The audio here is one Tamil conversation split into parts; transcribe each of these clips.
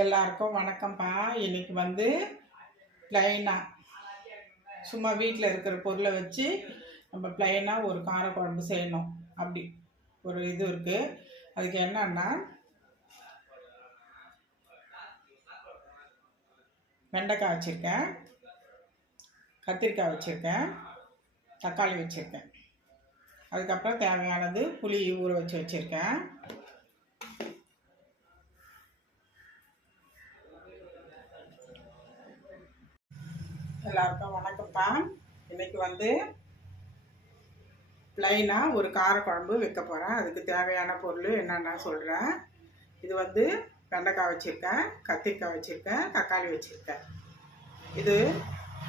எல்லாருக்கும் வணக்கம்ப்பா. இன்னைக்கு வந்து ப்ளைனாக சும்மா வீட்டில் இருக்கிற பொருளை வச்சு நம்ம ப்ளைனாக ஒரு காரக்குழம்பு செய்யணும். அப்படி ஒரு இது இருக்குது. அதுக்கு என்னன்னா, வெண்டைக்காய் வச்சுருக்கேன், கத்திரிக்காய் வச்சுருக்கேன், தக்காளி வச்சுருக்கேன். அதுக்கப்புறம் தேவையானது புளி ஊற வச்சு வச்சுருக்கேன். எல்லாருக்கும் வணக்கம்ப்பா. இன்னைக்கு வந்து ப்ளைனாக ஒரு காரக்குழம்பு வைக்க போகிறேன். அதுக்கு தேவையான பொருள் என்னென்ன சொல்கிறேன். இது வந்து வெண்டைக்காய் வச்சுருக்கேன், கத்திரிக்காய் வச்சுருக்கேன், தக்காளி வச்சுருக்கேன். இது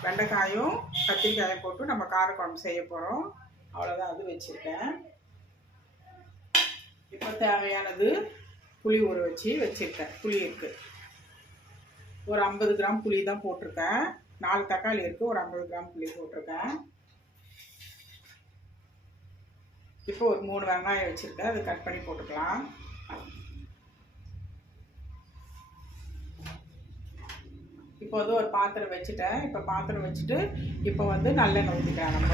வெண்டைக்காயும் கத்திரிக்காயும் போட்டு நம்ம காரக்குழம்பு செய்ய போகிறோம். அவ்வளோதான், அது வச்சுருக்கேன். இப்போ தேவையானது புளி ஊற வச்சு வச்சுருக்கேன். புளி இருக்குது, ஒரு 50 கிராம் புளி தான் போட்டிருக்கேன். 4 தக்காளி இருக்குது, ஒரு 50 கிராம் புளி போட்டிருக்கேன். இப்போ ஒரு 3 வெங்காயம் வச்சுருக்கேன், அது கட் பண்ணி போட்டுக்கலாம். இப்போ வந்து ஒரு பாத்திரம் வச்சுட்டேன். இப்போ பாத்திரம் வச்சுட்டு இப்போ வந்து நல்லெண்ணெய் ஊற்றிக்கலாம். நம்ம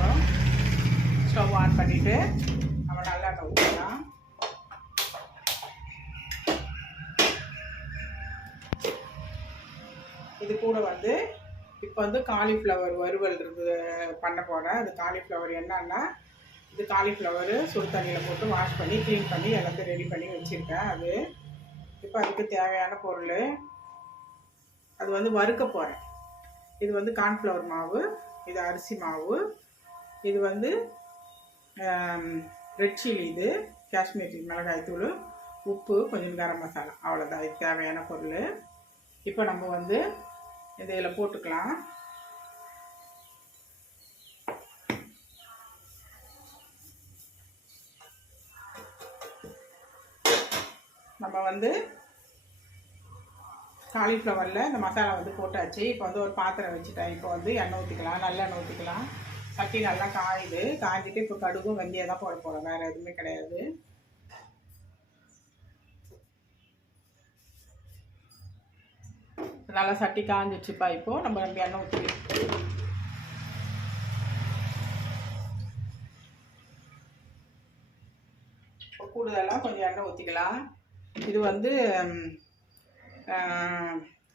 ஸ்டவ் ஆன் பண்ணிவிட்டு நம்ம நல்லெண்ணெய் ஊற்றலாம். இது கூட வந்து இப்போ வந்து காலிஃப்ளவர் வறுவல் பண்ண போகிறேன். அது காலிஃப்ளவர் என்னன்னா, இது காலிஃப்ளவர் சுடு தண்ணியில் போட்டு வாஷ் பண்ணி க்ளீன் பண்ணி எல்லாத்தையும் ரெடி பண்ணி வச்சுருக்கேன். அது இப்போ அதுக்கு தேவையான பொருள், அது வந்து வறுக்க போகிறேன். இது வந்து கார்ன்ஃப்ளவர் மாவு, இது அரிசி மாவு, இது வந்து ரெட் சில்லி, இது காஷ்மீரி மிளகாய் தூள், உப்பு, கொஞ்சம் கரம் மசாலா, அவ்வளோதான். இது தேவையான பொருள். இப்போ நம்ம வந்து இதில் போட்டுக்கலாம். நம்ம வந்து காலிஃப்ளவரில் இந்த மசாலா வந்து போட்டாச்சு. இப்போ வந்து ஒரு பாத்திரம் வச்சுட்டேன். இப்போ வந்து எண்ணெய் ஊற்றிக்கலாம், நல்லெண்ணெய் ஊற்றிக்கலாம். சட்டி நல்லா காயுது. காய்ஞ்சிட்டு இப்போ கடுகும் வெந்தயம் தான் போட போகிறோம், வேறு எதுவுமே கிடையாது. நல்லா சட்டி காஞ்சிச்சுப்பா. இப்போது நம்ம எண்ணெய் ஊற்றிக்கலாம். கூடுதலாக கொஞ்சம் எண்ணெய் ஊற்றிக்கலாம். இது வந்து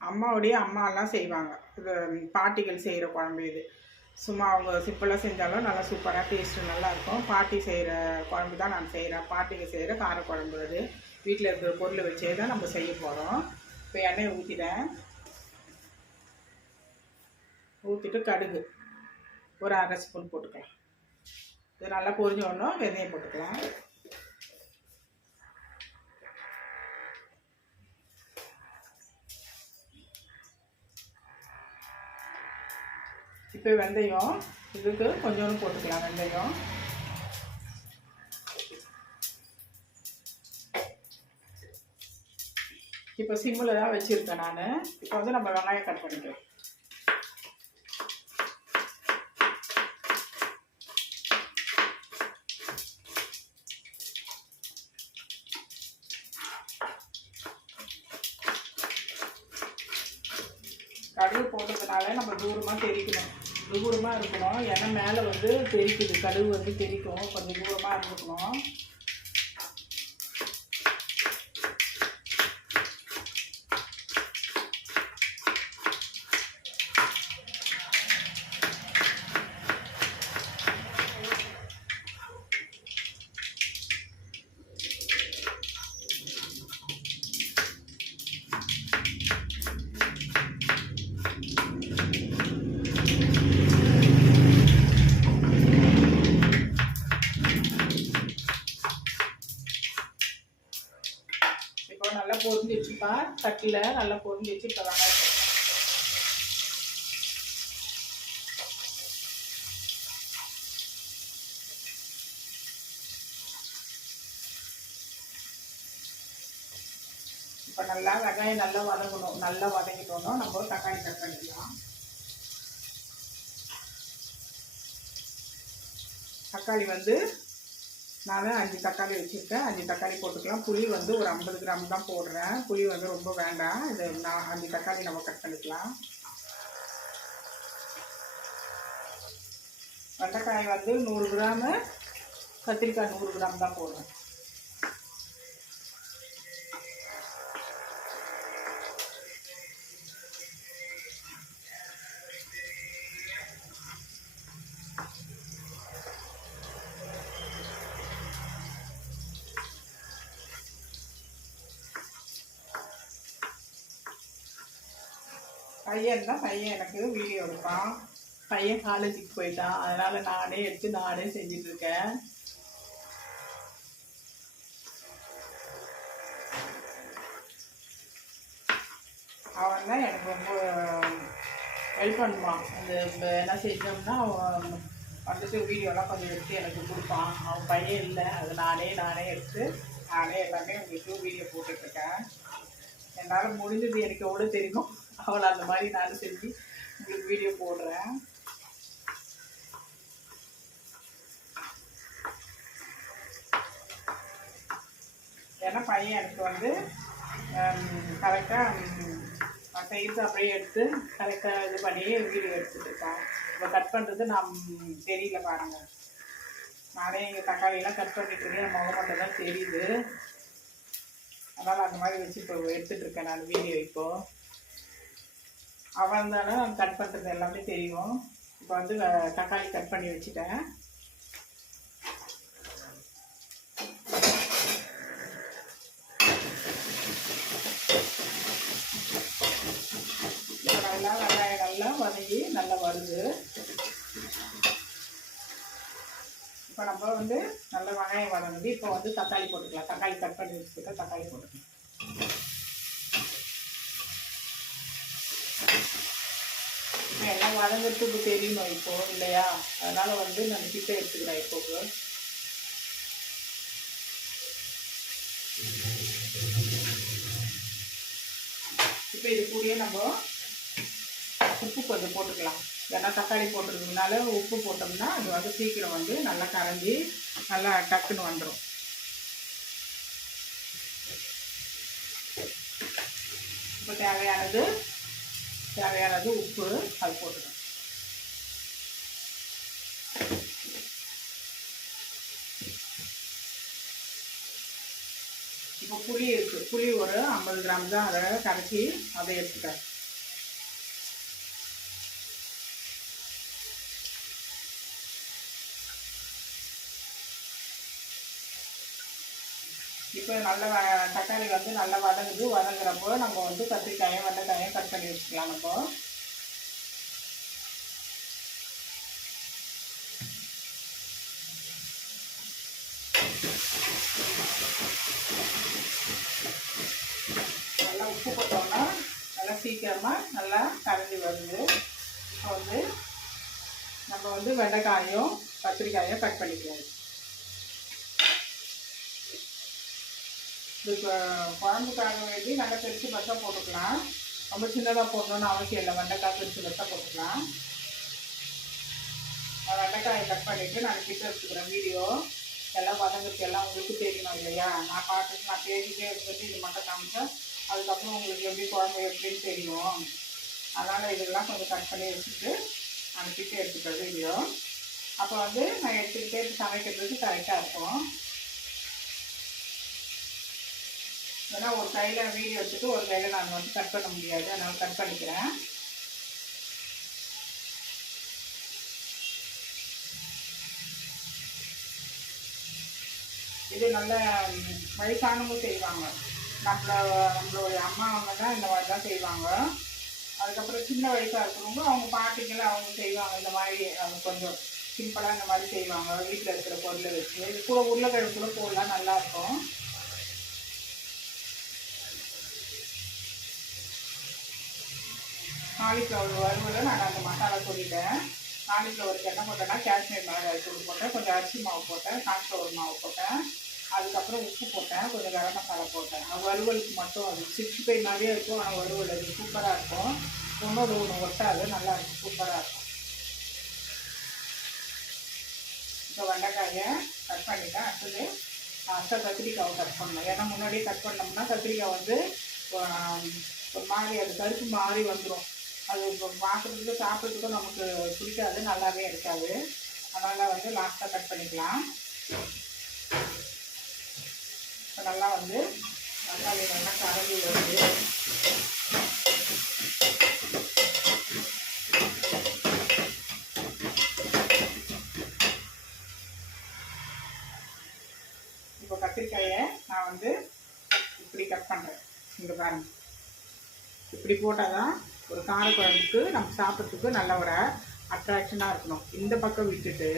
அம்மாலாம் செய்வாங்க. இது பாட்டிகள் செய்கிற குழம்பு. இது சும்மா அவங்க சிம்பிளாக செஞ்சாலும் நல்லா சூப்பராக டேஸ்ட்டு நல்லாயிருக்கும். பாட்டி செய்கிற குழம்பு தான் நான் செய்கிறேன். பாட்டிகள் செய்கிற காரக்குழம்பு. அது வீட்டில் இருக்கிற பொருளை வச்சே தான் நம்ம செய்ய போகிறோம். இப்போ எண்ணெயை ஊற்றிட்டேன். ஊற்றிட்டு கடுகு ஒரு 1/2 ஸ்பூன் போட்டுக்கலாம். இது நல்லா பொரிஞ்ச உடனே வெந்தயம் போட்டுக்கலாம். இப்போ வெந்தயம் இதுக்கு கொஞ்சோண்டு போட்டுக்கலாம். வெந்தயம் இப்போ சிம்மில் தான் வச்சுருக்கேன் நான். இப்போ வந்து நம்ம வெங்காயம் கட் பண்ணிக்கலாம். கடுகு போட்டதுனால நம்ம தூரமாக தெரிக்கணும், தூரமாக இருக்கணும். ஏன்னா மேலே வந்து தெரிக்குது, கடுகு வந்து தெரிக்கும். கொஞ்சம் தூரமாக இருந்துக்கணும். நல்லா பொரிஞ்சிச்சுப்பா. தட்டில் நல்லா பொரிஞ்சிச்சு. இப்போ வெங்காயம் இப்போ வெங்காயம் நல்லா வதங்கணும். நல்லா வதங்கிட்டோம்னா நம்ம தக்காளி கட் பண்ணிக்கலாம். தக்காளி வந்து நான் 5 தக்காளி வச்சுருக்கேன். 5 தக்காளி போட்டுக்கலாம். புளி வந்து ஒரு 50 கிராம் தான் போடுறேன். புளி வந்து ரொம்ப வேண்டாம். இது 5 தக்காளி நம்ம கட் பண்ணிக்கலாம். வெண்டைக்காய் வந்து 100 கிராமு, கத்திரிக்காய் 100 கிராம் தான் போடுறேன். பையன் எனக்கு வீடியோ எடுப்பான். பையன் காலேஜுக்கு போயிட்டான். அதனால் நானே எடுத்து நானே செஞ்சிட்ருக்கேன். அவன் தான் எனக்கு ரொம்ப ஹெல்ப் பண்ணுவான். அந்த என்ன செஞ்சோம்னா அவன் வந்துட்டு வீடியோலாம் கொஞ்சம் எடுத்து எனக்கு கொடுப்பான். அவன் பையன் இல்லை, அது நானே எடுத்து நானே எல்லாமே உங்களுக்கு வீடியோ போட்டுட்ருக்கேன். என்னால் முடிஞ்சது எனக்கு எவ்வளோ தெரியும் அவளை அந்த மாதிரி நானும் செஞ்சு உங்களுக்கு வீடியோ போடுறேன். ஏன்னா பையன் எனக்கு வந்து கரெக்டாக நான் செய்து அப்படியே எடுத்து கரெக்டாக இது பண்ணி வீடியோ எடுத்துகிட்டு இருக்கான். இப்போ கட் பண்ணுறது நான் தெரியல பாருங்க. நானே இங்கே தக்காளியெல்லாம் கட் பண்ணிட்டு இருக்கேன். முகம் மட்டும் தான் தெரியுது. அதனால் அந்த மாதிரி வச்சு இப்போ எடுத்துகிட்டு இருக்கேன் நான் வீடியோ. இப்போது அவன் தானே நான் கட் பண்ணுறது எல்லாமே தெரியும். இப்போ வந்து தக்காளி கட் பண்ணி வச்சுட்டேன். வெங்காயம் நல்லா வதங்கி நல்லா வருது. இப்போ நம்ம வந்து நல்ல வெங்காயம் வதங்குது. இப்போ வந்து தக்காளி போட்டுக்கலாம். தக்காளி கட் பண்ணி வச்சுக்கிட்ட தக்காளி போட்டுக்கலாம். எல்லாம் வதங்கிறதுக்கு தெரியணும் இப்போ இல்லையா? அதனால் வந்து நான் கிட்ட எடுத்துக்கிறேன். இப்போ இது கூடயே நம்ம உப்பு கொஞ்சம் போட்டுக்கலாம். ஏன்னா தக்காளி போட்டுருக்கனால உப்பு போட்டோம்னா அது வந்து சீக்கிரம் வந்து நல்லா கரைஞ்சி நல்லா டக்குன்னு வந்துடும். இப்போ தேவையானது உப்பு அது போட்டுக்கலாம். இப்போ புளி இருக்குது. புளி ஒரு 50 கிராம் தான், அதை கரைச்சி அதை எடுத்துக்கிறேன். இப்போ நல்ல தக்காளி வந்து நல்லா வதங்குது. வதங்குறப்போ நம்ம வந்து கத்திரிக்காயும் வெண்டைக்காயும் கட் பண்ணி வச்சுக்கலாம். நம்ம நல்லா உப்பு போட்டோம்னா நல்லா சீக்கிரமாக நல்லா கரைஞ்சி வருது. இப்போ வந்து நம்ம வந்து வெண்டைக்காயும் கத்திரிக்காயும் கட் பண்ணிக்கலாம். இது குழம்புக்காக வேண்டி நல்லா பெருசு பெருசாக போட்டுக்கலாம். ரொம்ப சின்னதாக போடணுன்னு அவசியம் இல்லை. வெண்டைக்காய் பெருசு பெருசாக போட்டுக்கலாம். வெண்டைக்காயை கட் பண்ணிவிட்டு நான் கிட்ட எடுத்துக்கிறேன். வீடியோ எல்லாம் வதங்குறது எல்லாம் உங்களுக்கு தெரியணும் இல்லையா? நான் பார்த்துட்டு நான் பேசிட்டே இருந்துட்டு இது மட்டும் காமிச்சேன். அதுக்கப்புறம் உங்களுக்கு எப்படி குழம்பு எப்படின்னு தெரியும். அதனால் இதெல்லாம் கொஞ்சம் கட் பண்ணி வச்சுட்டு நான் கிட்ட எடுத்துக்கிறேன் வீடியோ. அப்போ வந்து நான் எடுத்துக்கிட்டே சமைக்கிறதுக்கு கரெக்டாக இருக்கும். ஏன்னா ஒரு கையில் வீடியோ எடுத்துட்டு ஒரு கையில் நான் வந்து கட் பண்ண முடியாது. அதனால் கட் பண்ணிக்கிறேன். இது நல்ல வயசானவங்க செய்வாங்க. நம்மளுடைய அம்மா அவங்க தான் இந்த மாதிரி தான் செய்வாங்க. அதுக்கப்புறம் சின்ன வயசாக இருக்கிறவங்க அவங்க பாட்டிங்களை அவங்க செய்வாங்க. இந்த மாதிரி அவங்க கொஞ்சம் சிம்பிளாக இந்த மாதிரி செய்வாங்க. வீட்டில் இருக்கிற பொருளை வச்சு இது கூட உருளைக்கிழங்கு கூட போடலாம், நல்லாயிருக்கும். காலிஃப்ளவர் வறுவலில் நான் அந்த மசாலா சொல்லிட்டேன். காலிஃப்ளவருக்கு என்ன போட்டேன்னா காஷ்மீர் மிளகாய் தூள் போட்டேன், கொஞ்சம் அரிசி மாவு போட்டேன், கான்ஃப்ளவர் மாவு போட்டேன், அதுக்கப்புறம் உப்பு போட்டேன், கொஞ்சம் கரம் மசாலா போட்டேன். வறுவலுக்கு மட்டும் அது 65 மாதிரியே இருக்கும். ஆனால் வறுவல் அது சூப்பராக இருக்கும். ஒன்றோடு ஒன்று ஒட்டாது, நல்லா இருக்கும், சூப்பராக இருக்கும். இப்போ வெண்டைக்காயை கட் பண்ணிவிட்டேன். அடுத்தது லாஸ்ட்டாக கத்திரிக்காவை கட் பண்ணணும். ஏன்னா முன்னாடியே கட் பண்ணோம்னா கத்திரிக்காய் வந்து ஒரு மாதிரி அது கருப்பு மாறி வந்துடும். அது இப்போ பார்க்குறதுக்கு சாப்பிட்றதுக்கும் நமக்கு பிடிக்காது, நல்லாவே இருக்காது. அதனால் வந்து லாஸ்ட்டாக கட் பண்ணிக்கலாம். இப்போ நல்லா வந்து தக்காளி நல்லா கரண்டி வருது. இப்போ கத்திரிக்காயை நான் வந்து இப்படி கட் பண்ணுறேன். இங்கே பாருங்க, இப்படி போட்டால் தான் ஒரு காரக்குழம்புக்கு நம்ம சாப்பிட்றதுக்கு நல்ல ஒரு அட்ராக்ஷனாக இருக்கணும். இந்த பக்கம் விட்டுட்டு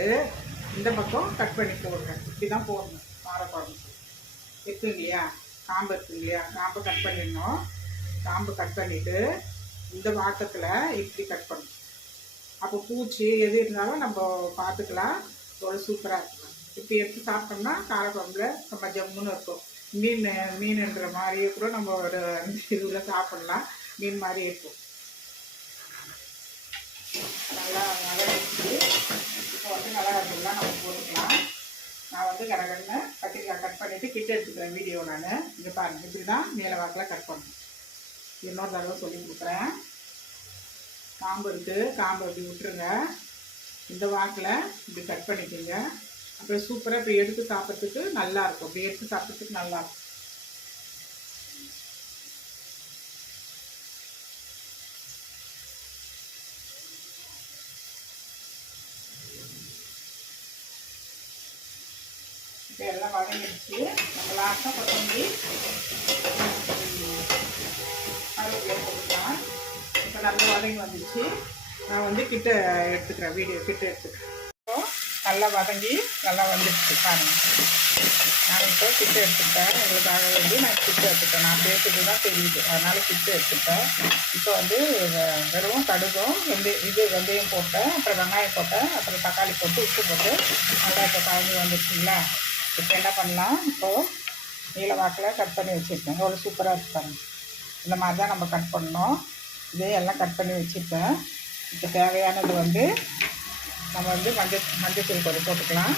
இந்த பக்கம் கட் பண்ணி போடுறேன். இப்படி தான் போடணும். காரக்குழம்புக்கு இருக்குது இல்லையா, காம்பு இருக்குது இல்லையா, காம்பை கட் பண்ணிடணும். காம்பு கட் பண்ணிவிட்டு இந்த வாட்டத்தில் இப்படி கட் பண்ணணும். அப்போ பூச்சி எது இருந்தாலும் நம்ம பார்த்துக்கலாம். ஒரு சூப்பராக இருக்கலாம். இப்படி எடுத்து சாப்பிட்டோம்னா காரக்குழம்புல நம்ம ஜம்முன்னு இருக்கும். மீனுன்ற மாதிரியே கூட நம்ம ஒரு இதில் சாப்பிட்லாம். மீன் மாதிரி இருக்கும். நல்லா வச்சு இப்போ வந்து மிளகாத்தூள்லாம் நம்ம போட்டுக்கலாம். நான் வந்து கடகடன்னு கத்திரிக்காய் கட் பண்ணிவிட்டு கிட்ட எடுத்துக்கிறேன் வீடியோ. நான் இங்கே பாருங்கள், இப்படி தான் நீல வாக்கில் கட் பண்ணணும். இன்னொரு தடவை சொல்லி கொடுக்குறேன். காம்பு இருக்குது, காம்பு இப்படி விட்டுருங்க. இந்த வாக்கில் இப்படி கட் பண்ணிக்கோங்க. அப்புறம் சூப்பராக இப்படி எடுத்து சாப்பிட்றதுக்கு நல்லாயிருக்கும். இப்படி எடுத்து சாப்பிட்றதுக்கு நல்லாயிருக்கும். இப்போ எல்லாம் வதங்கிடுச்சு. நம்ம லாஸ்ட்டாக கொத்தமல்லி கருவேப்பிலை போட்டுக்கலாம். இப்போ நல்லா வதங்கி வந்துடுச்சு. நான் வந்து கிட்ட எடுத்துக்கிறேன், வீடியோ கிட்ட எடுத்துக்கிறேன். இப்போ நல்லா வதங்கி நல்லா வந்துடுச்சு பாருங்கள். நான் இப்போ கிட்ட எடுத்துக்கிட்டேன். எங்களுக்காக வந்து நான் கிட்ட எடுத்துக்கிட்டேன். நான் பேசுறது தான் தெரியுது, அதனால் கிட்ட எடுத்துக்கிட்டேன். இப்போ வந்து வெறும் கடுகும் வெந்தயம் போட்டேன், அப்புறம் வெங்காயம் போட்டேன், அப்புறம் தக்காளி போட்டு உப்பு போட்டு நல்லா இப்போ கலந்து வந்துடுச்சுங்களா. இப்போ என்ன பண்ணலாம், இப்போது நீல வாக்கில் கட் பண்ணி வச்சுருக்கேன். எவ்வளோ சூப்பராக இருப்பாங்க. இந்த மாதிரி தான் நம்ம கட் பண்ணோம். இதே எல்லாம் கட் பண்ணி வச்சுருக்கேன். இப்போ தேவையானது வந்து நம்ம வந்து மஞ்சத்தூள் கொஞ்சம் போட்டுக்கலாம்.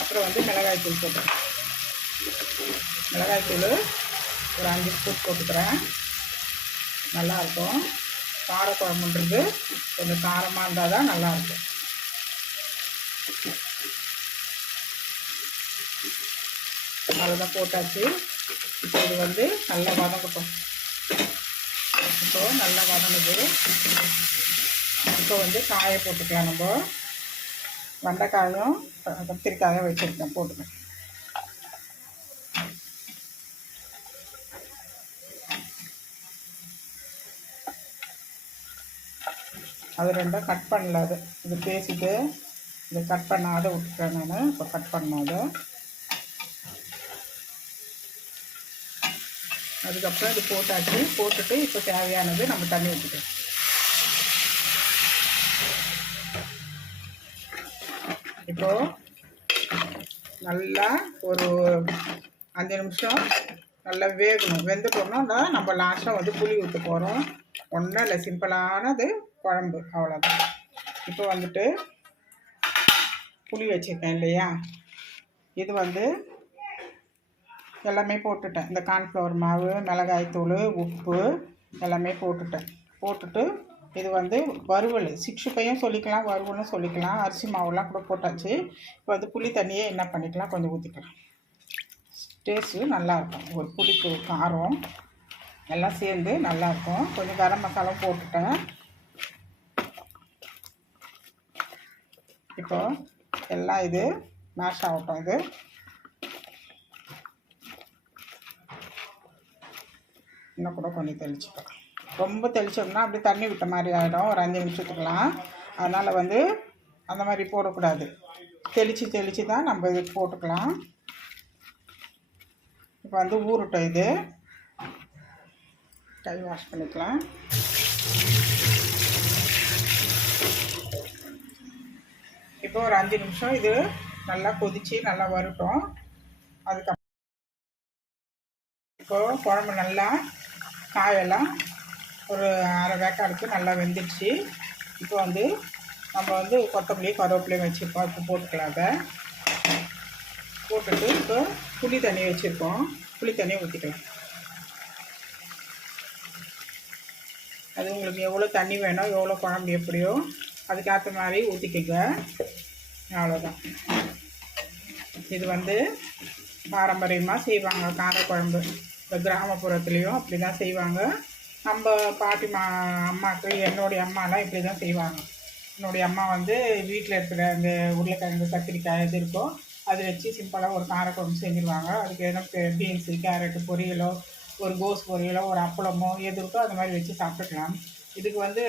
அப்புறம் வந்து மிளகாய்த்தூள் போட்டுக்கலாம். மிளகாய்த்தூள் ஒரு 5 ஸ்பூன் போட்டுக்கிறேன். நல்லாயிருக்கும். காரக்குழம்புன்றது கொஞ்சம் காரமாக இருந்தால் தான் நல்லாயிருக்கும். அவ்வளோதான் போட்டாச்சு. இப்போ இது வந்து நல்லா வதங்கட்டும். இப்போ நல்லா வதங்குது. இப்போ வந்து காயை போட்டுக்கலாம். நம்ம வெண்டைக்காயும் கத்திரிக்காயும் வச்சுருக்கேன், போட்டுக்கேன். அது ரெண்டும் கட் பண்ணல. இது பேசிட்டு இது கட் பண்ணாத விட்டுட்டேன் நான். இப்போ கட் பண்ணாத அதுக்கப்புறம் இது போட்டாச்சு. போட்டுட்டு இப்போ தேவையானது நம்ம தண்ணி ஊற்றிக்கலாம். இப்போது நல்லா ஒரு 5 நிமிஷம் நல்லா வேகணும். வெந்துட்டோம்னா தான் நம்ம லாஸ்ட்டாக வந்து புளி ஊற்ற போகிறோம். ஒன்றும் இல்லை, சிம்பிளானது குழம்பு, அவ்வளோதான். இப்போ வந்துட்டு புளி வச்சுருக்கேன் இல்லையா, இது வந்து எல்லாமே போட்டுட்டேன். இந்த கார்ன்ஃப்ளவர் மாவு, மிளகாய்த்தூள், உப்பு எல்லாமே போட்டுட்டு இது வந்து வறுவல் 65 சொல்லிக்கலாம், வறுவலும் சொல்லிக்கலாம். அரிசி மாவுலாம் கூட போட்டாச்சு. இப்போ வந்து புளி தண்ணியே என்ன பண்ணிக்கலாம், கொஞ்சம் ஊற்றிக்கலாம். டேஸ்ட்டு நல்லாயிருக்கும். ஒரு புளிப்பு காரம் எல்லாம் சேர்ந்து நல்லாயிருக்கும். கொஞ்சம் கரம் மசாலா போட்டுட்டேன். இப்போ எல்லாம் இது மேஷ் ஆகட்டும். இது இன்னும் கூட கொஞ்சம் தெளிச்சுக்கலாம். ரொம்ப தெளிச்சோம்னா அப்படி தண்ணி விட்ட மாதிரி ஆகிடும். ஒரு 5 நிமிஷத்துக்குலாம். அதனால் வந்து அந்த மாதிரி போடக்கூடாது. தெளித்து தான் நம்ம இது போட்டுக்கலாம். இப்போ வந்து ஊறட்டும். இது கை வாஷ் பண்ணிக்கலாம். இப்போ ஒரு 5 நிமிஷம் இது நல்லா கொதித்து நல்லா வரட்டும். அதுக்கப்புறம் இப்போது குழம்பு நல்லா காயெல்லாம் ஒரு அரை வேக்காடுக்கு நல்லா வெந்துடுச்சு. இப்போ வந்து நம்ம வந்து கொத்தமல்லி கருவேப்பிலையும் வச்சுருக்கோம். இப்போ போட்டுக்கலாம். அதை போட்டுட்டு இப்போ புளி தண்ணி வச்சுருக்கோம். புளி தண்ணியை ஊற்றிக்கலாம். அது உங்களுக்கு எவ்வளோ தண்ணி வேணும், எவ்வளோ குழம்பு எப்படியோ அதுக்கேற்ற மாதிரி ஊற்றிக்கங்க. அவ்வளோதான். இது வந்து பாரம்பரியமாக செய்வாங்க காரக்குழம்பு. இந்த கிராமப்புறத்துலேயும் அப்படி தான் செய்வாங்க. நம்ம பாட்டி அம்மாவுக்கு என்னுடைய அம்மாலாம் இப்படி தான் செய்வாங்க. என்னுடைய அம்மா வந்து வீட்டில் இருக்கிற அந்த உருளைக்கிழங்கு கத்திரிக்காய் எது இருக்கோ அதை வச்சு சிம்பிளாக ஒரு காரக்குழம்பு செஞ்சுருவாங்க. அதுக்கு எதனா பீன்ஸு கேரட்டு பொரியலோ ஒரு கோஸ் பொரியலோ ஒரு அப்பளமோ எது இருக்கோ அது மாதிரி வச்சு சாப்பிட்டுக்கலாம். இதுக்கு வந்து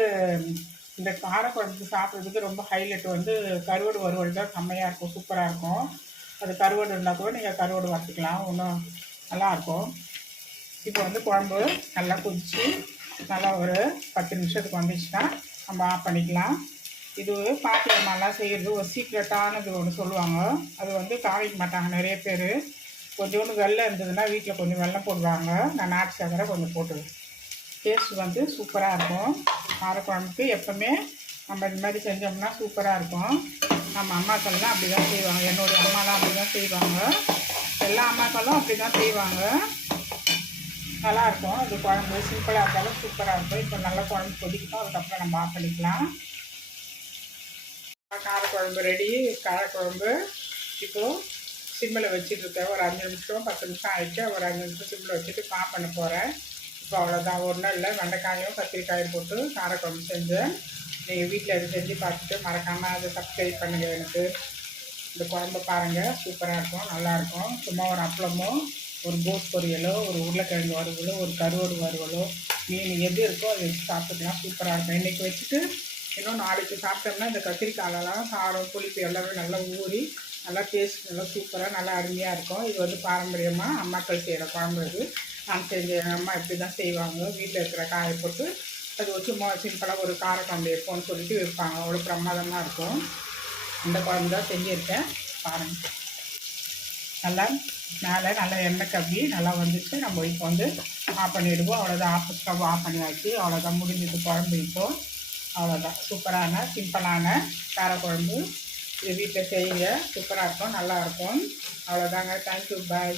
இந்த காரக்குழம்புக்கு சாப்பிட்றதுக்கு ரொம்ப ஹைலைட் வந்து கருவாடு வறுவல் தான் செம்மையாக இருக்கும், சூப்பராக இருக்கும். அது கருவாடு இருந்தால் கூட நீங்கள் கருவாடு வறுத்துக்கலாம், இன்னும் நல்லாயிருக்கும். இப்போ வந்து குழம்பு நல்லா கொதிச்சு நல்லா ஒரு 10 நிமிஷத்துக்கு வந்துச்சுன்னா நம்ம ஆஃப் பண்ணிக்கலாம். இது பாட்டி அம்மாலாம் செய்கிறது ஒரு சீக்ரெட்டானது ஒன்று சொல்லுவாங்க. அது வந்து காமிக்க மாட்டாங்க நிறைய பேர். கொஞ்சோண்டு வெல்லம் இருந்ததுன்னா வீட்டில் கொஞ்சம் வெல்லம் போடுவாங்க. நான் நாட்டு சக்கரை கொஞ்சம் போட்டுவேன். டேஸ்ட் வந்து சூப்பராக இருக்கும். காரக்குழம்புக்கு எப்போவுமே நம்ம இந்த மாதிரி செஞ்சோம்னா சூப்பராக இருக்கும். நம்ம அம்மாக்கள்லாம் அப்படி தான் செய்வாங்க. என்னுடைய அம்மாலாம் அப்படி தான் செய்வாங்க. எல்லா அம்மாக்களும் அப்படி தான் செய்வாங்க. நல்லாயிருக்கும். அது குழம்பு சிம்பிளாக இருந்தாலும் சூப்பராக இருக்கும். இப்போ நல்லா குழம்பு கொதிக்கும். அதுக்கப்புறம் நம்ம ஆஃப் பண்ணிக்கலாம். காரக்குழம்பு ரெடி. காரக்குழம்பு இப்போது சிம்மில் வச்சுட்ருக்கேன். ஒரு 5 நிமிஷம் 10 நிமிஷம் ஆகிடுச்சு. ஒரு 5 நிமிஷம் சிம்மில் வச்சுட்டு ஆஃப் பண்ண போகிறேன். இப்போ அவ்வளோதான். ஒன்றும் இல்லை, வெண்டைக்காயும் கத்திரிக்காயும் போட்டு காரக்குழம்பு செஞ்சேன். நீங்கள் வீட்டில் இது செஞ்சு பார்த்துட்டு மறக்காமல் அதை சப்ஸ்கிரைப் பண்ணுங்கள். எனக்கு இந்த குழம்பு பாருங்கள், சூப்பராக இருக்கும், நல்லாயிருக்கும். சும்மா ஒரு அப்பளமோ ஒரு கோஸ் பொரியலோ ஒரு உருளைக்கிழங்கு வறுவலோ ஒரு கருவாடு வறுவலோ மீன் எது இருக்கோ அதை வச்சு சாப்பிட்டுக்கலாம். சூப்பராக இருக்கும். இன்றைக்கி வச்சுட்டு இன்னும் நாளைக்கு சாப்பிட்டோம்னா இந்த கத்திரிக்காயெல்லாம் சாரம் புளிப்பு எல்லாமே நல்லா ஊறி நல்லா டேஸ்ட் நல்லா சூப்பராக நல்லா அருமையாக இருக்கும். இது வந்து பாரம்பரியமாக அம்மாக்கள் செய்கிற குழம்பு. இது நான் செஞ்ச எங்கள் அம்மா இப்படி தான் செய்வாங்க. வீட்டில் இருக்கிற காயை போட்டு அது வச்சு சிம்பிளாக ஒரு காரக்குழம்பு வைப்போம்னு சொல்லிட்டு வைப்பாங்க. அவ்வளோ பிரமாதமாக இருக்கும். இந்த குழம்பு தான் செஞ்சுருக்கேன் பாருங்கள். நல்லா மேலே நல்லா எண்ணெய் கப்பி நல்லா வந்துச்சு. நம்ம இப்போ வந்து ஆஃப் பண்ணிவிடுவோம். அவ்வளோதான். ஸ்டவ் ஆஃப் பண்ணியாச்சு. அவ்வளோதான், முடிஞ்சது குழம்பு. இப்போது அவ்வளோதான். சூப்பரான சிம்பிளான காரக்குழம்பு இது வீட்டில் செய்யுங்க. சூப்பராக இருக்கும், நல்லாயிருக்கும். அவ்வளோதாங்க. தேங்க்யூ, பாய்.